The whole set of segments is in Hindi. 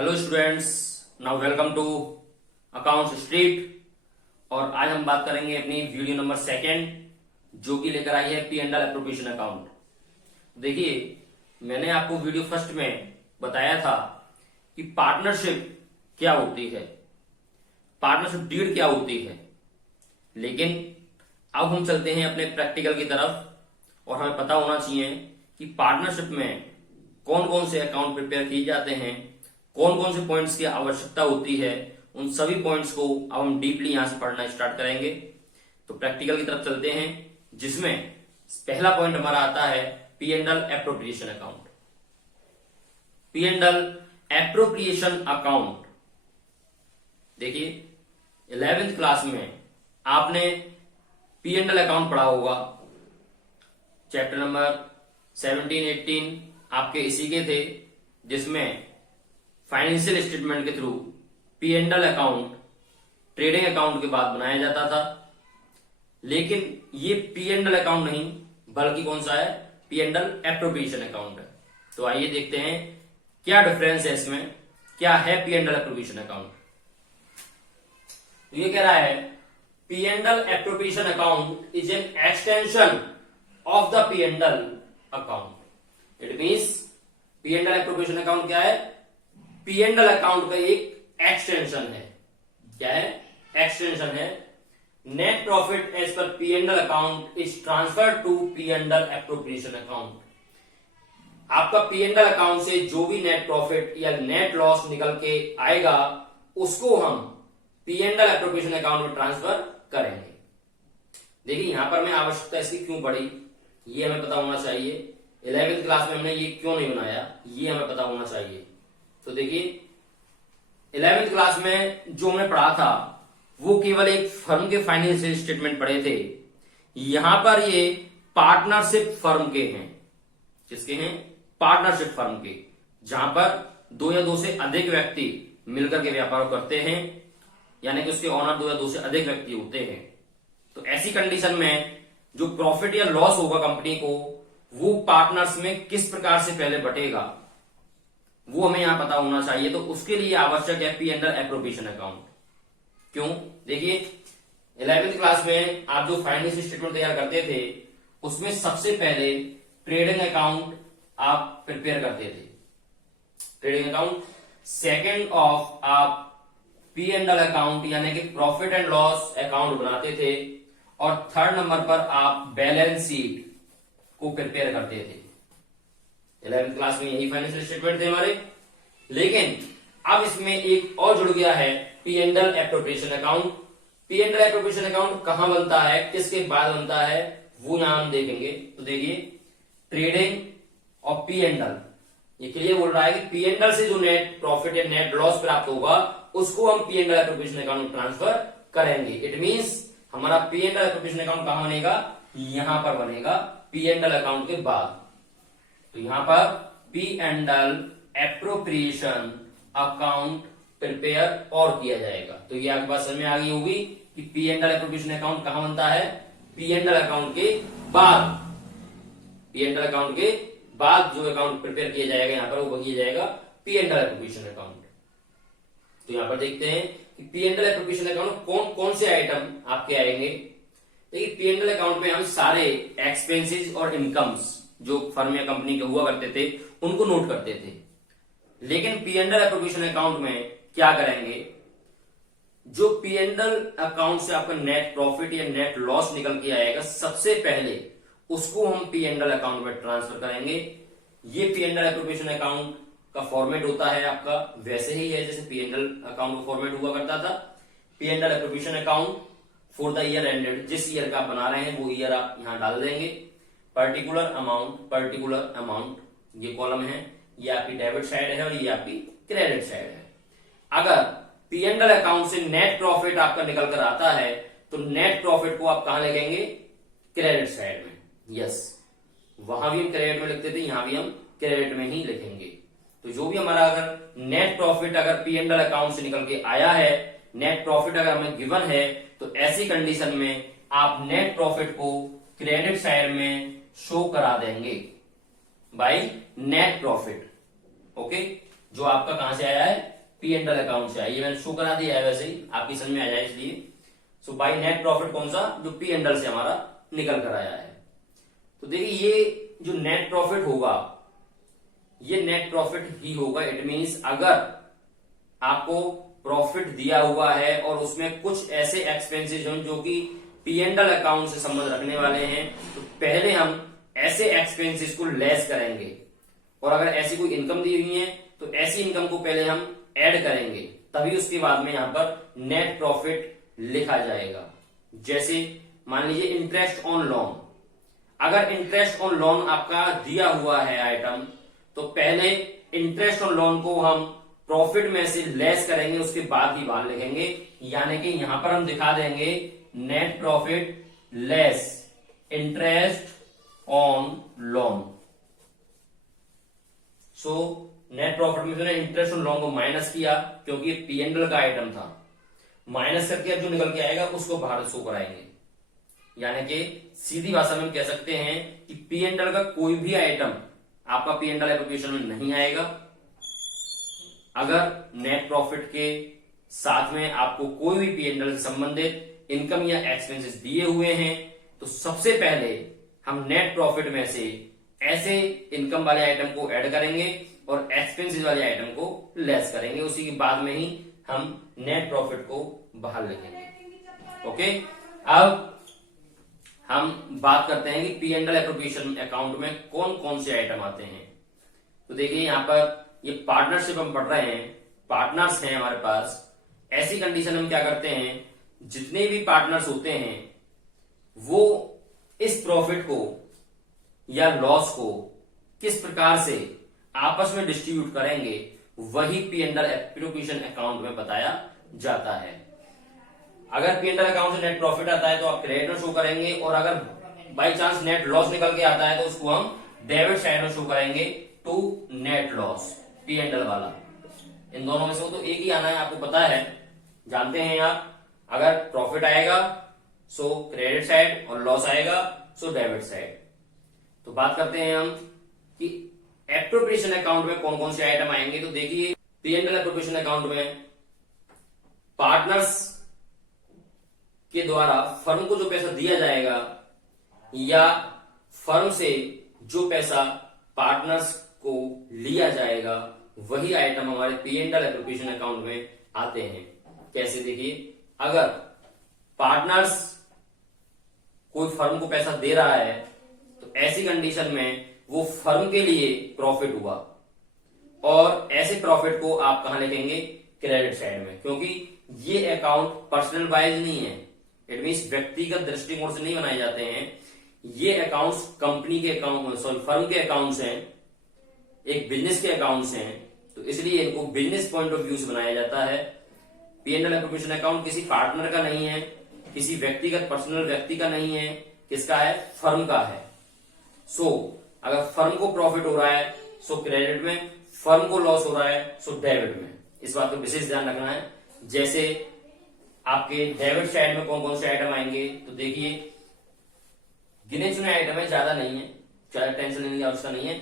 Hello students, now welcome to Accounts Street. और आज हम बात करेंगे अपनी वीडियो नंबर सेकंड, जो कि लेकर आई है P and L appropriation account. देखिए, मैंने आपको वीडियो फर्स्ट में बताया था कि पार्टनरशिप क्या होती है, पार्टनरशिप डीड क्या होती है। लेकिन अब हम चलते हैं अपने प्रैक्टिकल की तरफ और हमें पता होना चाहिए कि पार्टनरशिप में कौन कौन से अकाउंट प्रिपेयर किए जाते हैं, कौन कौन से पॉइंट्स की आवश्यकता होती है। उन सभी पॉइंट्स को अब हम डीपली यहां से पढ़ना स्टार्ट करेंगे। तो प्रैक्टिकल की तरफ चलते हैं, जिसमें पहला पॉइंट हमारा आता है P and L appropriation account. P and L appropriation account, देखिए 11th क्लास में आपने पी एंड एल अकाउंट पढ़ा होगा। चैप्टर नंबर 17, 18 आपके इसी के थे, जिसमें फाइनेंशियल स्टेटमेंट के through P and L account trading account के बाद बनाया जाता था। लेकिन ये पी एंड एल अकाउंट नहीं, बल्कि कौन सा है, P and L appropriation account है। तो आइए देखते हैं क्या डिफरेंस है इसमें, क्या है P and L appropriation account. तो ये कह रहा है P and L appropriation account is an extension of the P and L account. It means P and L appropriation account क्या है, पी एंड एल अकाउंट का एक एक्सटेंशन है। क्या है, एक्सटेंशन है। Net profit as per P and L account is transfer to P and L appropriation account. आपका पी एंड एल अकाउंट से जो भी नेट प्रॉफिट या नेट लॉस निकल के आएगा, उसको हम P and L appropriation account में ट्रांसफर करेंगे। देखिए, यहां पर मैं आवश्यकता इसकी क्यों पड़ी, ये हमें पता होना चाहिए। 11th क्लास में हमने ये क्यों नहीं बनाया, ये हमें पता होना चाहिए। तो देखिए, 11th क्लास में जो हमने पढ़ा था वो केवल एक फर्म के फाइनेंशियल स्टेटमेंट पढ़े थे। यहां पर ये पार्टनरशिप फर्म के हैं। किसके हैं, पार्टनरशिप फर्म के, जहां पर दो या दो से अधिक व्यक्ति मिलकर के व्यापार करते हैं, यानी कि उसके ऑनर दो या दो से अधिक व्यक्ति होते हैं। तो ऐसी कंडीशन में जो प्रॉफिट या लॉस होगा कंपनी को, वो पार्टनर्स में किस प्रकार से पहले बटेगा, वो हमें यहां पता होना चाहिए। तो उसके लिए आवश्यक है P and L appropriation account. क्यों, देखिए 11th क्लास में आप जो फाइनेंशियल स्टेटमेंट तैयार करते थे, उसमें सबसे पहले ट्रेडिंग अकाउंट आप प्रिपेयर करते थे, ट्रेडिंग अकाउंट। सेकंड ऑफ आप पी एंड एल अकाउंट यानी कि प्रॉफिट एंड लॉस अकाउंट बनाते थे, और थर्ड नंबर पर आप बैलेंस शीट को प्रिपेयर करते थे। 11th क्लास में यही फाइनेंशियल स्टेटमेंट थे हमारे। लेकिन अब इसमें एक और जुड़ गया है, P and L appropriation account. P and L appropriation account कहां बनता है, किसके बाद बनता है, वो यहां हम देखेंगे। तो देखिए, ट्रेडिंग और पी एंड एल, ये क्लियर बोल रहा है कि पी एंड एल से जो नेट प्रॉफिट या नेट लॉस प्राप्त होगा, उसको हम P and L appropriation account में ट्रांसफर करेंगे। इट मींस हमारा P and L appropriation account कहां बनेगा, यहां पर बनेगा, पी एंड एल अकाउंट के बाद। तो यहां पर P and L appropriation account prepare और किया जाएगा। तो ये आपके पास समझ में आ गई होगी कि P and L appropriation account कहां बनता है, पी एंड एल अकाउंट के बाद। पी एंड एल अकाउंट के बाद जो अकाउंट प्रिपेयर किया जाएगा यहां पर, वो किया जाएगा P and L appropriation account. तो यहां पर देखते हैं कि P and L appropriation account कौन कौन से आइटम आपके आएंगे। देखिए, पी एंड एल अकाउंट में हम सारे एक्सपेंसेस और इनकम्स जो फर्म या कंपनी के हुआ करते थे, उनको नोट करते थे। लेकिन P and L appropriation account में क्या करेंगे, जो पी एंड एल अकाउंट से आपका नेट प्रॉफिट या नेट लॉस निकल के आएगा, सबसे पहले उसको हम पी एंड एल अकाउंट में ट्रांसफर करेंगे। ये P and L appropriation account का फॉर्मेट होता है आपका वैसे ही है जैसे पी एंड एल अकाउंट का फॉर्मेट हुआ करता था। P and L appropriation account for the year ended, जिस ईयर का आप बना रहे हैं वो ईयर आप यहां डाल देंगे। पर्टिकुलर अमाउंट ये कॉलम है, ये आपकी डेबिट साइड है और ये आपकी क्रेडिट साइड है। अगर पी एंड एल अकाउंट से नेट प्रॉफिट आपका निकल कर आता है, तो नेट प्रॉफिट को आप कहां लिखेंगे, क्रेडिट साइड में। यस, वहां भी हम क्रेडिट में लिखते थे, यहां भी हम क्रेडिट में ही लिखेंगे। तो जो भी हमारा अगर नेट प्रॉफिट अगर पी एंड एल अकाउंट से निकल के आया है, नेट प्रॉफिट अगर हमें गिवन है, तो ऐसी कंडीशन में आप नेट प्रॉफिट को क्रेडिट साइड में शो करा देंगे बाय नेट प्रॉफिट। ओके, जो आपका कहां से आया है, पी एंड एल अकाउंट से आई, ये मैंने शो करा दिया है वैसे ही आपकी समझ में आ जाए इसलिए। सो बाई नेट प्रॉफिट कौन सा, जो पी एंड एल से हमारा निकल कर आया है। तो देखिए ये जो नेट प्रॉफिट होगा ये नेट प्रॉफिट ही होगा। इट मींस अगर आपको प्रॉफिट दिया हुआ है और उसमें कुछ ऐसे एक्सपेंसेस हों जो कि पी एंड एल अकाउंट से संबंध रखने वाले हैं, तो पहले हम ऐसे एक्सपेंसेस को लेस करेंगे, और अगर ऐसी कोई इनकम दी हुई है तो ऐसी इनकम को पहले हम ऐड करेंगे, तभी उसके बाद में यहां पर नेट प्रॉफिट लिखा जाएगा। जैसे मान लीजिए इंटरेस्ट ऑन लोन, अगर इंटरेस्ट ऑन लोन आपका दिया हुआ है आइटम, तो पहले इंटरेस्ट ऑन लोन को हम प्रॉफिट में से लेस करेंगे, उसके बाद ही बाहर लिखेंगे। यानी कि यहां पर हम दिखा देंगे net profit less interest on loan. So net profit में मैंने इंटरेस्ट ऑन लोन को माइनस किया क्योंकि पी एंड एल का आइटम था, माइनस करके अब जो निकल के आएगा उसको बाहर शो कराएंगे। यानी कि सीधी भाषा में हम कह सकते हैं कि पी एंड एल का कोई भी आइटम आपका पी एंड एल एप्लीकेशन में नहीं आएगा। अगर नेट प्रॉफिट के साथ में आपको कोई भी पी एंड एल से संबंधित इनकम या एक्सपेंसेस दिए हुए हैं, तो सबसे पहले हम नेट प्रॉफिट में से ऐसे इनकम वाले आइटम को ऐड करेंगे और एक्सपेंसेस वाले आइटम को लेस करेंगे। उसी के बाद में ही हम नेट प्रॉफिट को बाहर लिखेंगे। ओके, अब हम बात करते हैं कि P and L appropriation account में कौन कौन से आइटम आते हैं। तो देखिए यहां पर ये पार्टनरशिप हम पढ़ रहे हैं, पार्टनर्स हैं हमारे पास। ऐसी कंडीशन हम क्या करते हैं, जितने भी पार्टनर्स होते हैं वो इस प्रॉफिट को या लॉस को किस प्रकार से आपस में डिस्ट्रीब्यूट करेंगे, वही P and L appropriation account में बताया जाता है। अगर पी एंड एल अकाउंट से नेट प्रॉफिट आता है तो आप क्रेडिट में शो करेंगे, और अगर बाई चांस नेट लॉस निकल के आता है तो उसको हम डेबिट साइड में शो करेंगे to net loss, P and L वाला। इन दोनों में से वो तो एक ही आना है, आपको पता है, जानते हैं आप। अगर प्रॉफिट आएगा सो क्रेडिट साइड और लॉस आएगा सो डेबिट साइड। तो बात करते हैं हम कि एप्रोप्रिएशन अकाउंट में कौन कौन से आइटम आएंगे। तो देखिए P and L appropriation account में पार्टनर्स के द्वारा फर्म को जो पैसा दिया जाएगा या फर्म से जो पैसा पार्टनर्स को लिया जाएगा, वही आइटम हमारे P and L appropriation account में आते हैं। कैसे, देखिए अगर पार्टनर्स कोई फर्म को पैसा दे रहा है तो ऐसी कंडीशन में वो फर्म के लिए प्रॉफिट हुआ, और ऐसे प्रॉफिट को आप कहां लिखेंगे, क्रेडिट साइड में, क्योंकि ये अकाउंट पर्सनल वाइज नहीं है। इट मीन्स व्यक्तिगत दृष्टिकोण से नहीं बनाए जाते हैं। ये अकाउंट्स कंपनी के अकाउंट, सॉरी फर्म के अकाउंट्स हैं, एक बिजनेस के अकाउंट्स हैं, तो इसलिए इनको बिजनेस पॉइंट ऑफ व्यू से बनाया जाता है। P and L appropriation account किसी पार्टनर का नहीं है, किसी व्यक्तिगत पर्सनल व्यक्ति का नहीं है, किसका है, फर्म का है। सो अगर फर्म को प्रॉफिट हो रहा है सो क्रेडिट में, फर्म को लॉस हो रहा है सो डेबिट में। इस बात को विशेष ध्यान रखना है। जैसे आपके डेबिट साइड में कौन कौन से आइटम आएंगे, तो देखिए गिने चुने आइटम है, ज्यादा नहीं है, ज्यादा टेंशन लेने की आवश्यकता नहीं है।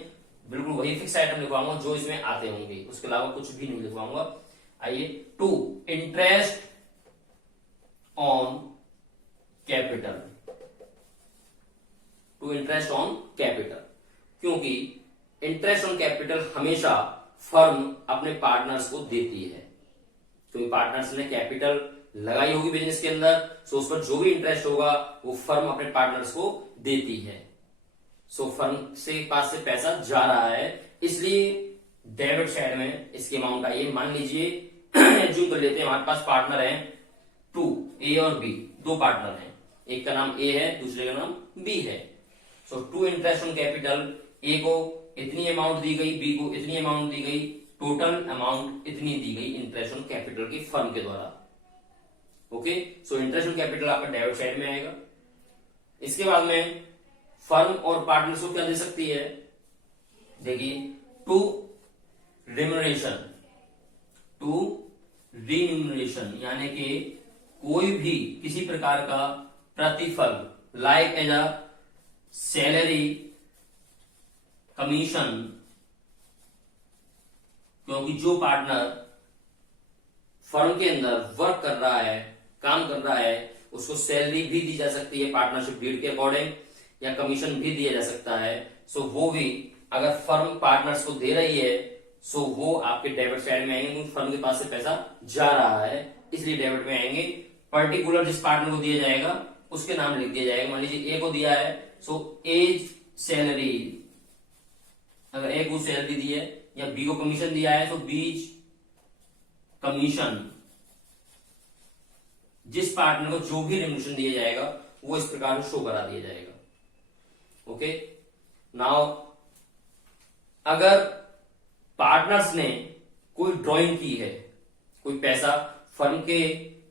बिल्कुल वही फिक्स आइटम लिखवाऊंगा जो इसमें आते होंगे, उसके अलावा कुछ भी नहीं लिखवाऊंगा। आइए, to interest on capital, to interest on capital, क्योंकि इंटरेस्ट ऑन कैपिटल हमेशा फर्म अपने पार्टनर्स को देती है। क्योंकि पार्टनर्स ने कैपिटल लगाई होगी बिजनेस के अंदर, सो उस पर जो भी इंटरेस्ट होगा वो फर्म अपने पार्टनर्स को देती है। सो फर्म से पास से पैसा जा रहा है, इसलिए डेबिट साइड में इसके अमाउंट आइए। मान लीजिए एज्यूम कर लेते हैं हमारे पास पार्टनर है टू, ए और बी, दो पार्टनर हैं, एक का नाम ए है, दूसरे का नाम बी है। सो टू इंटरेस्ट ऑन कैपिटल, ए को इतनी अमाउंट दी गई, बी को इतनी अमाउंट दी गई, टोटल अमाउंट इतनी दी गई इंटरेस्ट ऑन कैपिटल की फर्म के द्वारा। Okay, so interest on capital आपका डेबिट साइड में आएगा। इसके बाद में फर्म और पार्टनर्स को क्या दे सकती है, देखिए टू रिम्यूनरेशन, टू रिम्यूनरेशन यानी कि कोई भी किसी प्रकार का प्रतिफल, like as a salary, commission, क्योंकि जो पार्टनर फर्म के अंदर वर्क कर रहा है, काम कर रहा है, उसको सैलरी भी दी जा सकती है पार्टनरशिप डीड के अकॉर्डिंग, या कमीशन भी दिया जा सकता है। सो वो भी अगर फर्म पार्टनर्स को दे रही है सो वो आपके डेबिट साइड में आएंगे, क्योंकि फर्म के पास से पैसा जा रहा है इसलिए डेबिट में आएंगे। पर्टिकुलर जिस पार्टनर को दिया जाएगा उसके नाम लिख दिया जाएगा। मान लीजिए ए को दिया है सो एज सैलरी, अगर ए को सैलरी दी है, या बी को कमीशन दिया है तो बीज कमीशन। जिस पार्टनर को जो भी रेम्युनरेशन दिया जाएगा वो इस प्रकार से शो करा दिया जाएगा। ओके, नाउ अगर पार्टनर्स ने कोई ड्राइंग की है, कोई पैसा फर्म के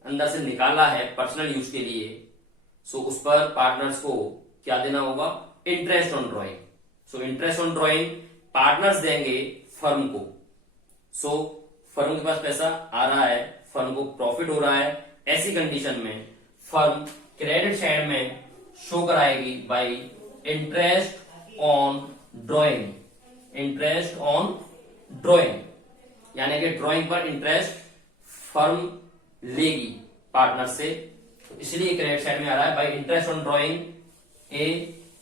अंदर से निकाला है पर्सनल यूज के लिए, सो उस पर पार्टनर्स को क्या देना होगा? Interest on drawing. So interest on drawing partners देंगे फर्म को। सो फर्म के पास पैसा आ रहा है, फर्म को प्रॉफिट हो रहा है, ऐसी कंडीशन में फर्म क्रेडिट साइड में शो कराएगी bye interest on drawing. Interest on drawing यानी कि ड्राइंग पर इंटरेस्ट फर्म लेगी पार्टनर से, इसलिए क्रेडिट साइड में आ रहा है by interest on drawing. A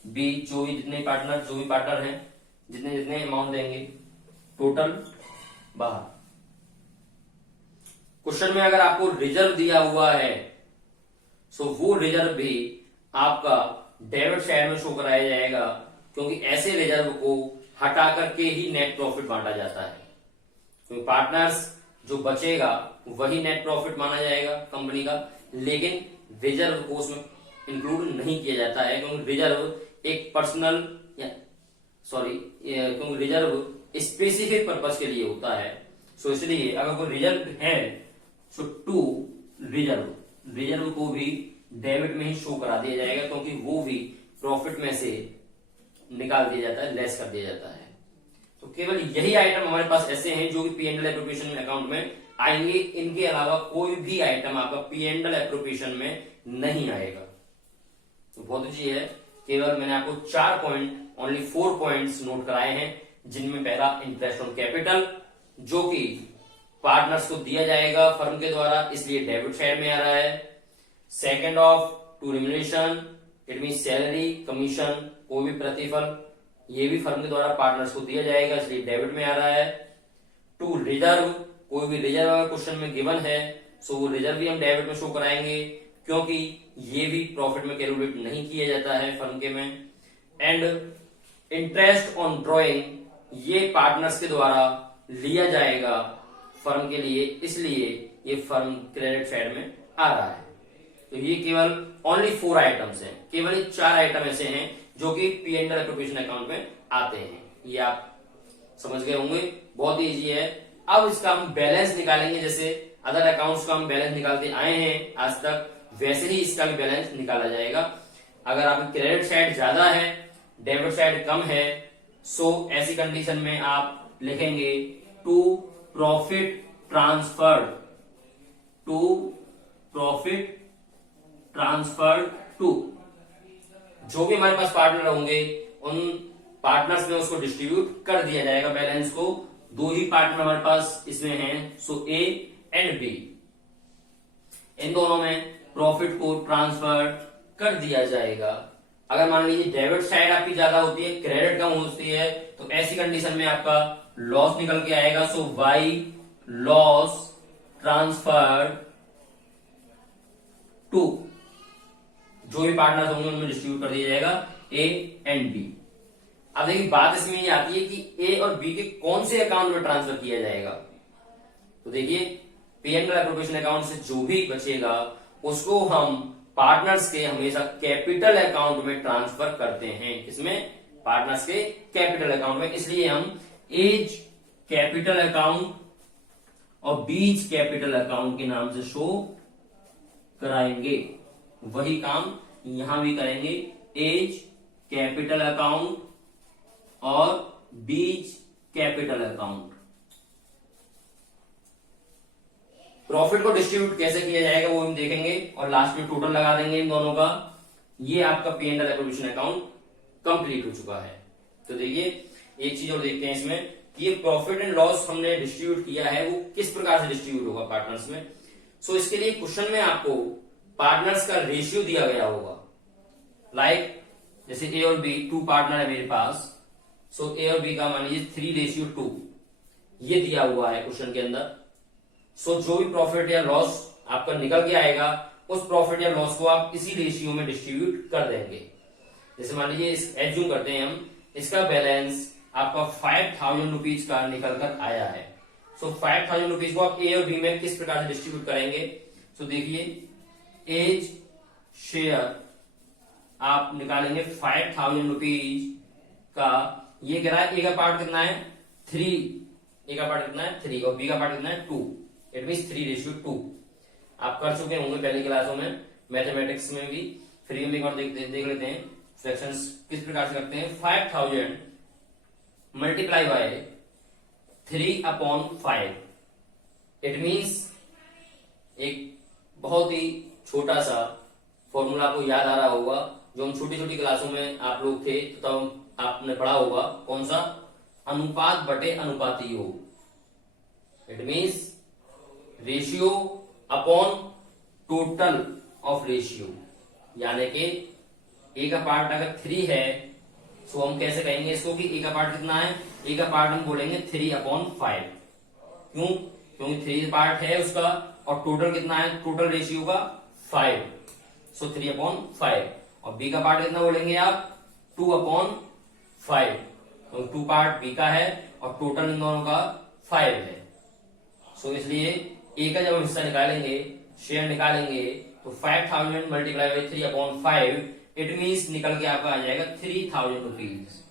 B जो भी पार्टनर हैं, जितने अमाउंट देंगे टोटल बाहर। क्वेश्चन में अगर आपको रिजर्व दिया हुआ है सो वो रिजर्व भी आपका डेबिट साइड में शो कराया जाएगा, क्योंकि ऐसे रिजर्व को हटा करके ही नेट प्रॉफिट बांटा जाता है। क्योंकि पार्टनर्स जो बचेगा वही नेट प्रॉफिट माना जाएगा कंपनी का, लेकिन रिजर्व को उसमें इंक्लूड नहीं किया जाता है, क्योंकि रिजर्व एक पर्सनल क्योंकि रिजर्व स्पेसिफिक पर्पस के लिए होता है। सो इसलिए अगर कोई रिजर्व है सो टू रिजर्व को भी डेबिट में ही शो करा दिया जाएगा, क्योंकि वो भी प्रॉफिट में से निकाल दिया जाता है, लेस कर दिया जाता है। तो केवल यही आइटम हमारे पास ऐसे हैं जो कि पी एंड एल एप्रोप्रिएशन में अकाउंट में आएंगे। इनके अलावा कोई भी आइटम आपका पी एंड एल एप्रोप्रिएशन में नहीं आएगा। तो बहुत अच्छी है, केवल मैंने आपको 4 पॉइंट, ओनली 4 पॉइंट्स नोट कराए हैं, जिनमें पहला इंटरेस्ट ऑन कैपिटल जो कि पार्टनर्स को दिया जाएगा फर्म के द्वारा, इसलिए डेबिट साइड में आ रहा है। Second of to remuneration, it mean salary, commission, कोई भी प्रतिफल, ये भी फर्म के द्वारा पार्टनर्स को दिया जाएगा, इसलिए डेबिट में आ रहा है। टू रिजर्व, कोई भी रिजर्व अगर क्वेश्चन में गिवन है सो वो रिजर्व भी हम डेबिट में शो कराएंगे, क्योंकि ये भी प्रॉफिट में कैलकुलेट नहीं किया जाता है फर्म के में। एंड इंटरेस्ट ऑन ड्राइंग, ये पार्टनर्स के द्वारा लिया जाएगा फर्म के लिए, इसलिए ये फर्म क्रेडिट साइड में आ रहा है। तो ये केवल ओनली 4 आइटम्स हैं, केवल ये 4 आइटम ऐसे हैं जो कि P and L appropriation account में आते हैं। ये आप समझ गए होंगे, बहुत ही इजी है। अब इसका हम बैलेंस निकालेंगे, जैसे अदर अकाउंट्स का हम बैलेंस निकालते आए हैं आज तक, वैसे ही इसका भी बैलेंस निकाला जाएगा। अगर आपकी क्रेडिट साइड ज्यादा है, डेबिट साइड कम है, सो ऐसी कंडीशन में आप लिखेंगे to profit transferred, to profit transferred to. जो भी हमारे पास पार्टनर होंगे उन पार्टनर्स में उसको डिस्ट्रीब्यूट कर दिया जाएगा बैलेंस को। 2 ही पार्टनर हमारे पास इसमें हैं, सो ए एंड बी, इन दोनों में प्रॉफिट को ट्रांसफर कर दिया जाएगा। अगर मान लीजिए डेबिट साइड आपकी ज्यादा होती है, क्रेडिट कम होती है, तो ऐसी कंडीशन में आपका लॉस निकल के आएगा। सो वाई लॉस ट्रांसफर टू, जो भी पार्टनर्स होंगे उनमें डिस्ट्रीब्यूट कर दिया जाएगा ए एंड बी। अब देखिए बात इसमें ये आती है कि ए और बी के कौन से अकाउंट में ट्रांसफर किया जाएगा। तो देखिए P and L appropriation account से जो भी बचेगा उसको हम पार्टनर्स के हमेशा कैपिटल अकाउंट में ट्रांसफर करते हैं। किसमें? पार्टनर्स के कैपिटल अकाउंट में। इसलिए हम एज कैपिटल अकाउंट और बीज कैपिटल अकाउंट के नाम से शो कराएंगे। वही काम यहां भी करेंगे, एज कैपिटल अकाउंट और बीज कैपिटल अकाउंट। प्रॉफिट को डिस्ट्रीब्यूट कैसे किया जाएगा वो हम देखेंगे और लास्ट में टोटल लगा देंगे इन दोनों का। ये आपका P and L appropriation account complete हो चुका है। तो देखिए एक चीज और देखते हैं इसमें कि ये प्रॉफिट एंड लॉस हमने डिस्ट्रीब्यूट किया है वो किस प्रकार से डिस्ट्रीब्यूट होगा पार्टनर्स में। सो इसके लिए क्वेश्चन में आपको पार्टनर्स का रेशियो दिया गया होगा। लाइक जैसे ए और बी, 2 पार्टनर है मेरे पास। सो ए और बी का मान लीजिए 3:2 ये दिया हुआ है क्वेश्चन के अंदर। सो जो भी प्रॉफिट या लॉस आपका निकल के आएगा उस प्रॉफिट या लॉस को आप इसी रेशियो में डिस्ट्रीब्यूट कर देंगे। जैसे मान लीजिए एज्यूम करते हैं हम, इसका बैलेंस आपका 5,000 रुपीज का निकल कर आया है। सो 5,000 रुपीज को आप ए और बी में किस प्रकार से डिस्ट्रीब्यूट करेंगे। सो देखिए एज शेयर आप निकालेंगे 5,000 रुपीज का, ये कह रहा है ए का पार्ट कितना है 3, ए का पार्ट कितना है 3 और बी का पार्ट कितना है 2, इट मीन 3:2। आप कर चुके होंगे पहली क्लासों में मैथमेटिक्स में भी, फ्री में देख लेते हैं फ्रैक्शंस किस प्रकार से करते हैं। 5,000 मल्टीप्लाई बाय 3/5, इट मीन्स एक बहुत ही छोटा सा फॉर्मूला आपको याद आ रहा होगा जो हम छोटी छोटी क्लासों में आप लोग थे तो तब आपने पढ़ा होगा, कौन सा, अनुपात बटे अनुपाती योग। It means ratio upon total of ratio, यानी कि ए का पार्ट अगर 3 है तो हम कैसे कहेंगे इसको कि ए का पार्ट कितना है, ए का पार्ट हम बोलेंगे 3/5। क्यों, क्योंकि 3 पार्ट है उसका और टोटल कितना है, टोटल रेशियो का 5, सो 3/5। और बी का पार्ट कितना बोलेंगे आप 2/5, तो 2 पार्ट बी का है और टोटल इन दोनों का 5 है। सो इसलिए ए का जब हम हिस्सा निकालेंगे, शेयर निकालेंगे, तो 5,000 मल्टीप्लाई बाई 3/5, इट मीन्स निकल के आपका आ जाएगा 3,000 रुपीज।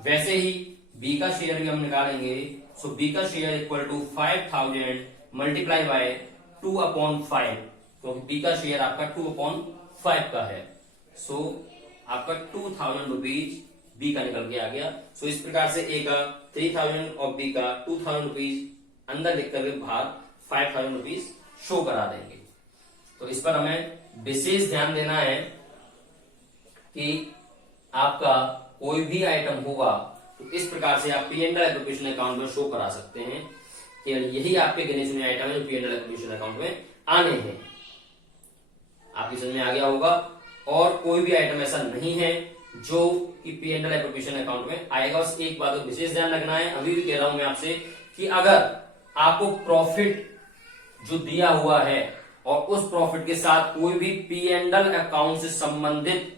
वैसे ही बी का शेयर भी हम निकालेंगे, सो बी का share equal to 5,000 multiply by 2/5, क्योंकि बी का शेयर आपका 2/5 का है। सो आपका 2,000 रुपीज बी का निकल के आ गया। सो इस प्रकार से ए का 3,000 और बी का 2,000 रुपीज अंदर लिख करके बाहर 5,000 रुपीज शो करा देंगे। तो इस पर हमें विशेष ध्यान देना है कि आपका कोई भी आइटम होगा तो इस प्रकार से आप P and L appropriation account में शो करा सकते हैं। केवल यही आपके गिने चुने आइटम है जो P and L appropriation account में आने हैं। आपकी समझ में आ गया होगा। और कोई भी आइटम ऐसा नहीं है जो कि P and L appropriation account में आएगा। बस एक बात को विशेष ध्यान रखना है, अभी भी कह रहा हूं मैं आपसे कि अगर आपको प्रॉफिट जो दिया हुआ है और उस प्रॉफिट के साथ कोई भी पी एंड एल अकाउंट से संबंधित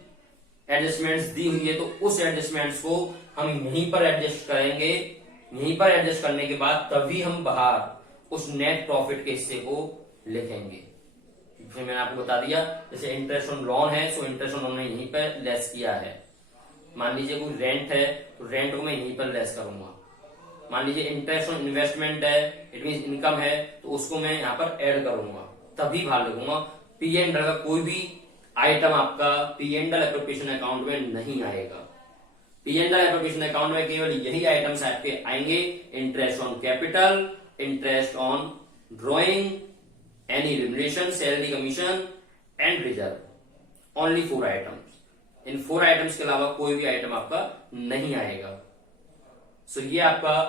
एडजस्टमेंट्स दी हुई है तो उस एडजस्टमेंट्स को हम यहीं पर एडजस्ट करेंगे। यहीं पर एडजस्ट करने के बाद तभी हम बाहर उस नेट प्रॉफिट के हिस्से को लिखेंगे। फिर मैंने आपको बता दिया, जैसे इंटरेस्ट ऑन लोन है, सो इंटरेस्ट ऑन लोन ने यहीं पर लेस किया है। मान लीजिए कोई रेंट है तो रेंट को मैं यहीं पर लेस करूंगा। मान लीजिए इंटरेस्ट ऑन इन्वेस्टमेंट है, इट मीन इनकम है, तो उसको मैं यहाँ पर ऐड करूंगा, तभी बाहर लिखूंगा। पी एंड एल का कोई भी आइटम आपका P and L appropriation account में नहीं आएगा। P and L appropriation account में केवल यही आइटम्स आपके आएंगे, interest on capital, interest on drawing, any remuneration, salary, commission and reserve. Only 4 items. In 4 items के अलावा कोई भी आइटम आपका नहीं आएगा। सो ये आपका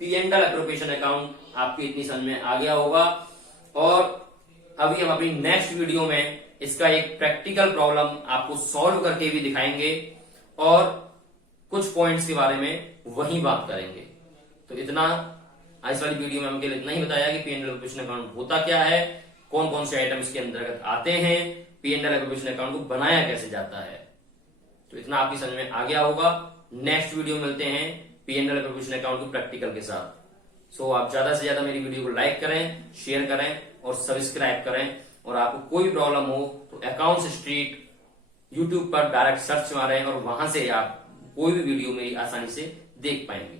P and L appropriation account आपकी इतनी समझ में आ गया होगा। और अभी हम अपनी नेक्स्ट वीडियो में इसका एक प्रैक्टिकल प्रॉब्लम आपको सॉल्व करके भी दिखाएंगे और कुछ पॉइंट्स के बारे में वही बात करेंगे। तो इतना आज वाली वीडियो में हम केवल इतना ही बताया कि P and L appropriation account होता क्या है, कौन कौन से आइटम्स के अंतर्गत आते हैं, P and L appropriation account को बनाया कैसे जाता है। तो इतना आपकी समझ में आ गया होगा। नेक्स्ट वीडियो मिलते हैं P and L appropriation account को प्रैक्टिकल के साथ। सो आप ज्यादा से ज्यादा मेरी वीडियो को लाइक करें, शेयर करें और सब्सक्राइब करें। और आपको कोई प्रॉब्लम हो तो अकाउंट्स स्ट्रीट यूट्यूब पर डायरेक्ट सर्च मारें और वहां से आप कोई भी वीडियो मेरी आसानी से देख पाएंगे।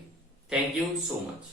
Thank you so much.